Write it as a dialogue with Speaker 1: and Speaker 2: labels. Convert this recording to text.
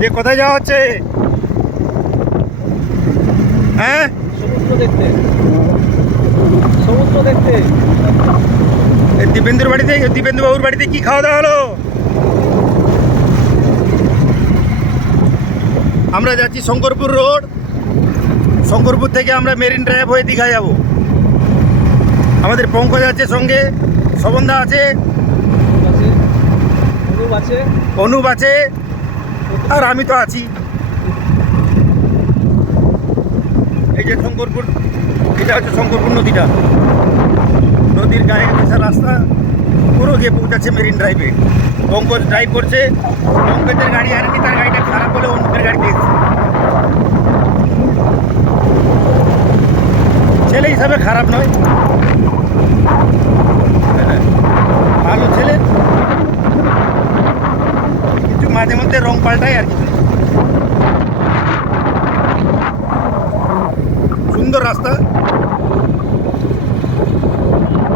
Speaker 1: যে কোথায় যাওয়া হচ্ছে? হ্যাঁ?
Speaker 2: সমুদ্র দেখতে। সমুদ্র দেখতে।
Speaker 1: দীপেন্দুর বাড়িতে দীপেন্দু বাবুর বাড়িতে কি খাওয়া দাওয়া হলো? আমরা যাচ্ছি শঙ্করপুর রোড। শঙ্করপুর থেকে আমরা মেরিন ড্রাইভ হয়ে দীঘা যাব। আমাদের পঙ্কজ আছে সঙ্গে আছে।
Speaker 2: আছে। অনুপ আছে।
Speaker 1: অনুপ আছে। আর আমি তো আছি। এই যে শঙ্করপুর, এটা হচ্ছে শঙ্করপুর নদীটা। নদীর গায়ে ঘেঁষা রাস্তা, পুরো গিয়ে পৌঁছাচ্ছে মেরিন ড্রাইভে। পঙ্কজ ড্রাইভ করছে। পঙ্কজের গাড়ি আনেনি তার গাড়িটা খারাপ হলে অন্যদের গাড়ি এসছে ছেলে হিসাবে খারাপ নয় হ্যাঁ, ভালো ছেলে কিছু মাঝে মধ্যে রং পাল্টাই আর কিছু সুন্দর রাস্তা।